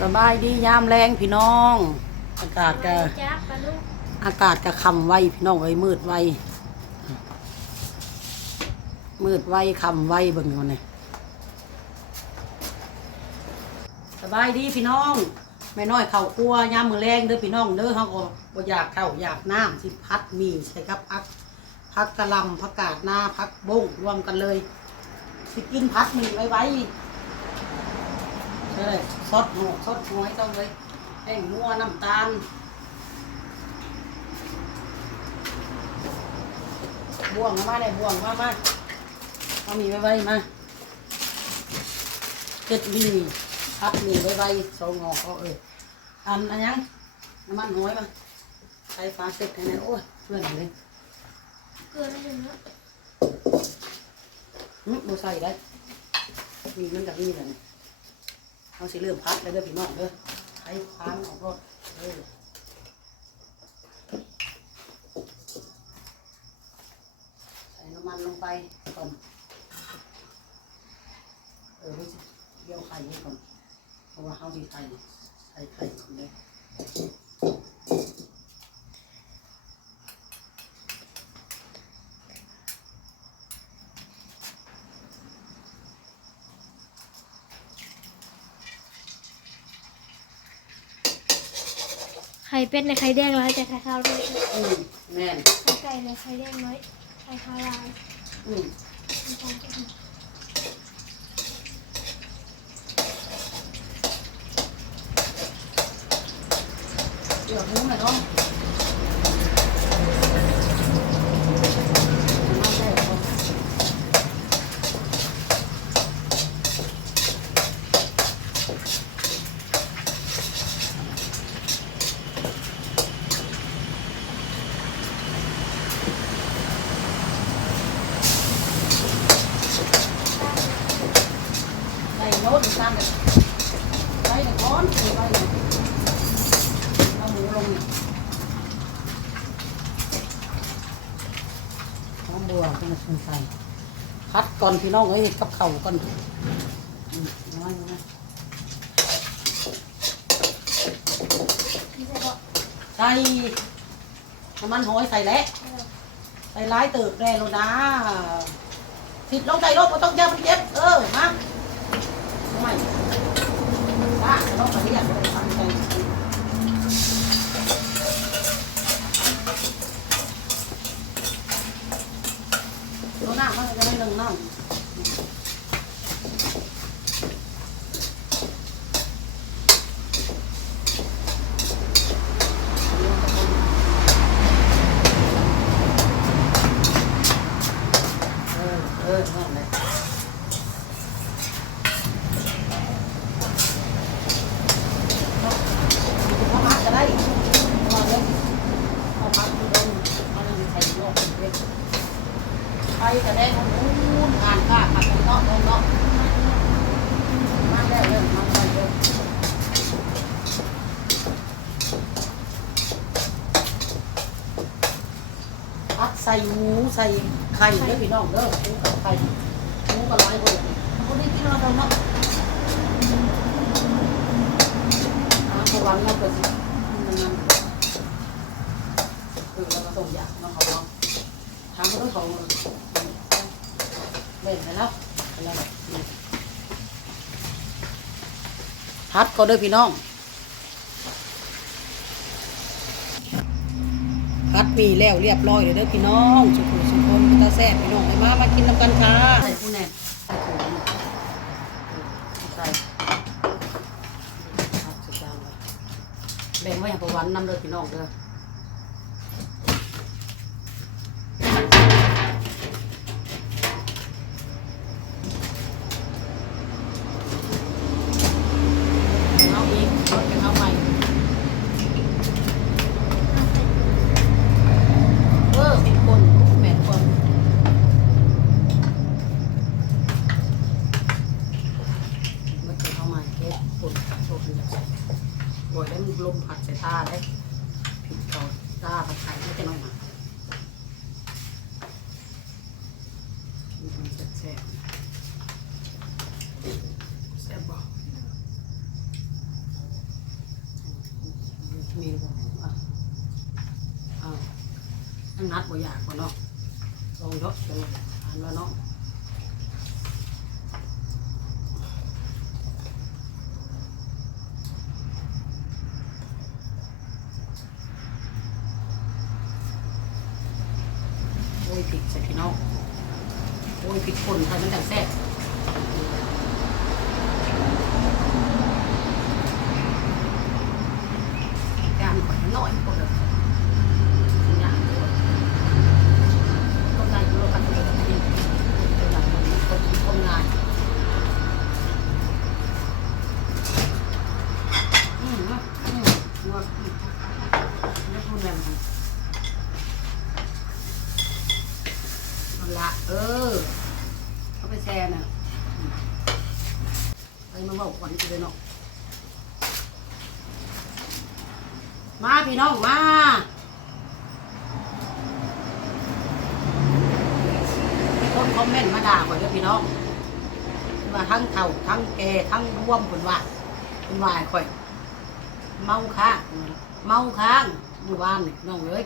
สบายดียามแรงพี่น้อง อากาศก็อากาศก็คำไวพี่น้องเอ้ยมืดไวมืดไวคำไวเบิ่งก่อนนี่สบายดีพี่น้องแม่น้อยเข้าวครัวยามมือแรงเด้อพี่น้องเด้อเฮาก็บ่อยากเข้าอยากน้ำสิพัดหมีใส่กับพักพักกะลำผักกาดหน้าพักบงรวมกันเลย สิกินพัดหมีไว้ไว้ ใช่เลยซดหัวซดหัวให้ต้องเลยแห้งนัวน้ำตาลบ่วงมาได้บ่วงมามาเอามีไว้ไว้มาเก็ดมีพัดมีไว้ไว้สองงอกเอาเอ้ยอันอันยังน้ำมันหอยมาใส่ฟ้าเสร็จให้แน่โอ้ยเพื่อนเลยเกลือไม่ถึงเนาะหึบ่ใส่ได้มีมันจากนี่เลย เอาสิเริ่มพักแล้วเด้อพี่น้องเด้อใช้ค้างของรถเออใส่น้ำมันลงไปก่อนเออเดี๋ยวไข่ให้ก่อนเพราะว่าเขาดีไข่ไข่ไข่ก่อนเลย ไข่เป็ดในไข่แดงร้ายแต่ไข่ขาวด้วย อืมแม่นไข่ไก่ในไข่แดงน้อย ไข่ขาวลายอืมเดี๋ยวหมูหน่อยเนาะน้ำแรกก่อนใส่โน้ตตามเลยใส่แต่ก้อนใส่ไปเลยเอาหมูลงเนี่ยหอม บัวก็มาใส่พัดก่อนพี่น้องเอ้ยกับเข่าก่อนน้อยนะใส่น้ำมันหอยใส่แล้วใส่ร้ายเติบแรงแล้วนะผิดลงใจรถก็ต้องยับเจ็บเออมาทำไมป้าต้องไปเรียกไปฟังใจตัวหน้ามันจะได้หนึ่งน้ำเออเออนั่นแหละเอาพักก็ได้เอาเลยเอาพักที่ตรงเอาเลยใส่โลกเล็กไปแสดงของนู้นอ่านข้าขับไปเนาะเนาะมาแล้วเรื่องมาไปเลยพักใส่หมูใส่ ข่เด้อพี่น้องเด้อหมูกับไข่หมูกับร้อยคนคนนี้กินเราเนาะอ่าพวันเราเปิดสิมันมันคือเราก็ต้องยาเนาะเขาเนาะทางเขาต้องเขาเบ่งไปแล้วแล้วพัดก็เด้อพี่น้องพัดมีแล้วเรียบร้อยเลยเด้อพี่น้องสุขุสุข ตาแซ่บพี่น้องเลยมามากินน้ำกันค่ะใส่ผู้แน่ใส่ถุงใส่ครับสุดยอดเลยแบ่งไว้ให้ประวันน้ำเด้อพี่น้องเด้อ ปล่อยได้ลูกลมผัดใส่ท่าได้ผิดต่อตาผัดไทยไม่จะน้อยหนาแซ่บแซ่บบอมีบอกอะอะนัดบ่อยากกว่าเนาะลองเยอะไปเอ่านแล้วเนาะ ละเออเขาไปแชร์น่ะอืมไปมาบอกก่อนจะเลยเนาะมาพี่น้องมาคนคอมเมนต์มาด่าข่อยเด้อพี่น้องว่าทั้งเฒ่าทั้งแก่ทั้งร่วมคนว่าคนว่าข่อย เมาค้างเมาค้างเมื่อวานน้องเอ้ย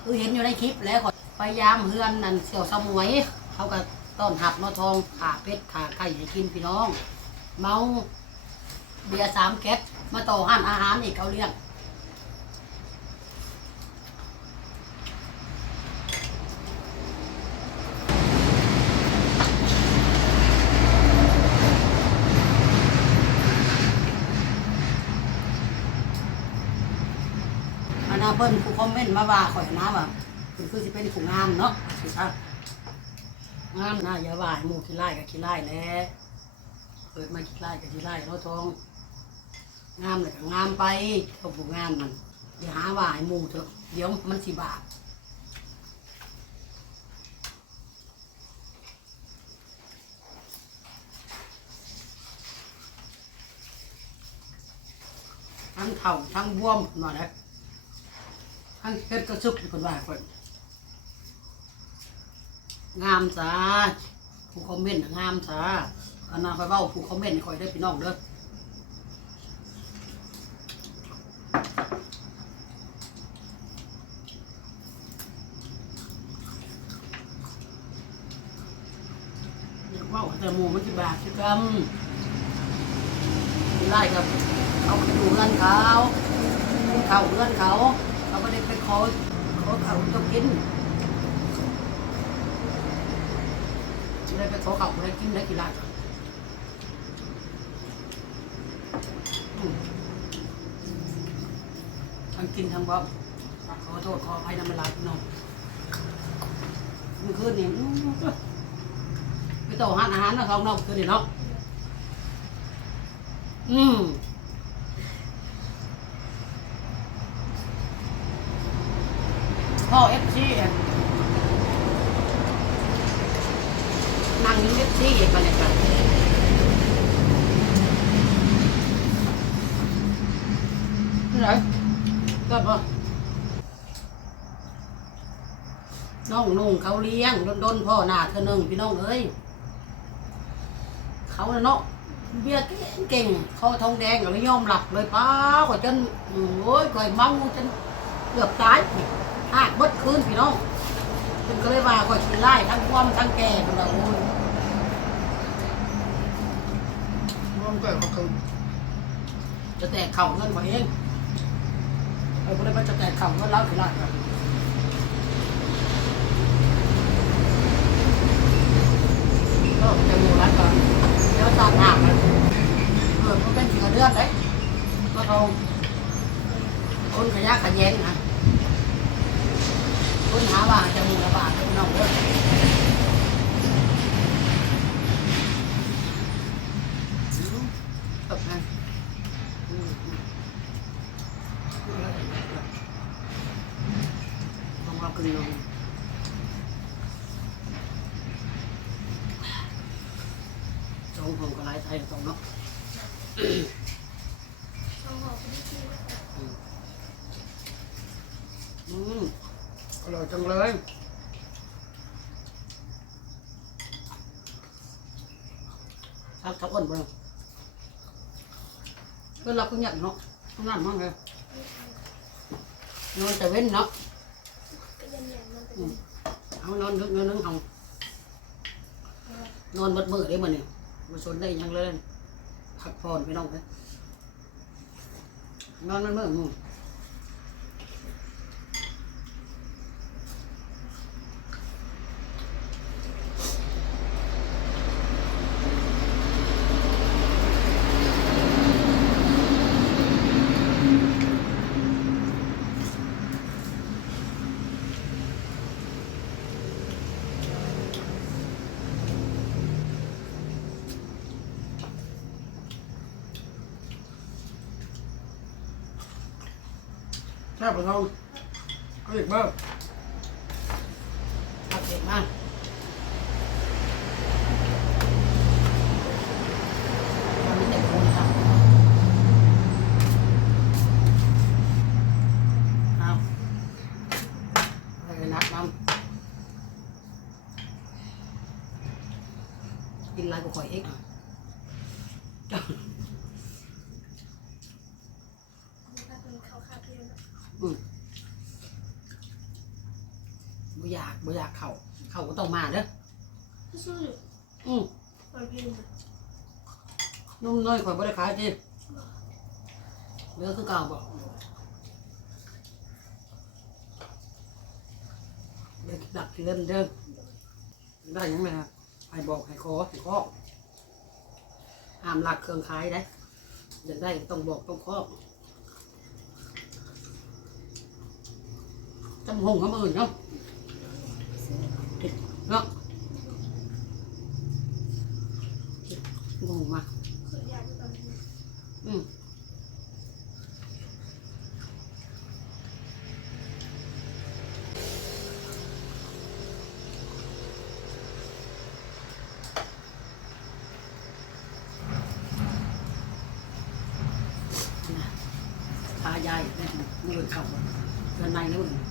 คือเห็นอยู่ในคลิปแล้วข่อย พยายามเฮือนนั่นเสี่ยวสมวย เขาก็ต้อนหับนาทองขาเป็ดขาไก่ให้กินพี่น้อง เมาเบียร์สามแก๊สมาต่อห้านอาหารอีกเขาเลี้ยงอันนั้นเพิ่นผู้คอมเมนต์มาว่าข่อยนะว่า คือสิเป็นผู้งามเนาะสิครับงามน่าอย่าว่าให้มู่ขี้ไล่กับขี้ไล่แหล้วเปิดมาขี้ไล่กับขี้ไล่เนาะทอง งามเลยก็งามไปเขาผู้งามมันอย่าหาว่าให้มู่เถอะเดี๋ยวมันสิบาปทั้งเข่าทั้งบวมมาแล้วทั้งเฮ็ดก็สุกคนว่าคน งามจ้าผู้คอมเมนต์น่ะงามจ้าอันนั้นไปเว้าผู้คอมเมนต์คอยได้อพี่น้องเด้ออยากเว้าแต่หมูมันสิบาทสิกรรมไล่กับเขาไปดูเงินเขาเขาเงินเขาเขาไม่ได้ไปขอขอเขาต้องกิน ไม่ได้ไปขอเขาไม่ได้กินได้กี่ไรอืมทั้งกินทั้งบ๊อบขอโทษขออภัยน้ำเวลาพี่น้องมื่อคืนนี่ไปต่อหานอาหารนะท้องน้อกคืนนี่เนาะอืมพ่อเอฟซี นั่งเอฟซีบรรยากาศนี่ไหนก็พอน้องนุ่งเขาเลี้ยงโดนๆพ่อหน้าเธอหนึ่งพี่น้องเอ้ยเขาเนาะเบียร์เก่งๆเขาทองแดงเลยยอมหลับเลยป้ากว่าจนโอ้ยก่อยเมาจนเกือบตายหากบดคืนพี่น้องเพิ่นก็เลยว่าข่อยกินไล่ทั้งความทั้งแก่เพิ่นว่าโอ้ย รวมกันก็คือจะแตกเข่าเงินข่อยเองไอ้บ่ได้ว่าจะแตกเข่าเงินแล้วสิไล่ครับก็จะมูรัดก่อนเดี๋ยวตามหากมันเออมันเป็นเสือเดือนเลยก็ทองคนขยะขยแยงนะค้นหาว่าจะมูระบาดเป็นน้องเด้อตบกันอืมอืมลองเราขึ้นลงสองห้องก็หลายไทยสองเนาะ เอาหอกไปที่ อืมอร่อยจังเลยครับทับอ้นบ่เนาะเพื่อนเราก็หยัดเนาะต้องนั่นมั่งเลยนอนแต่เว้นเนาะ ก็ยังไงอืมเอานอนนึกนอนนึกเอานอนเบดมือได้มันเนี่ยมาชนได้หยังเลยพักผ่อนพี่น้องเลยนอนมันมือมึง แค่ปะทองเอาอีกบ้างเอาเสร็จมาตอนนี้แต่คนครับเอาอะไรนักน้ำกินอะไรก็ข่อยเองะ เขาขาดเรียน อืม บ่อยากบ่อยากเข้าเข้าก็ต้องมาเด้อสู้อยู่อืมเปิดเพลงนุ่มน้อยข่อยบ่ได้ขายจิเหลือคือเก่าบ่เด็กดักเล่นเด้อได้ยังไงครับให้บอกให้ขอให้ขอห้ามลักเครื่องขายได้อยากได้ก็ต้องบอกต้องขอจำหงกับมืออื่นเนาะเนาะงงมาก เคยอยากตอนนี้ อืมนะพายายเนี่ยมือ เข่าเดินในนี่มึงลาไปซะก็ลาไปก่อนลาไปก่อน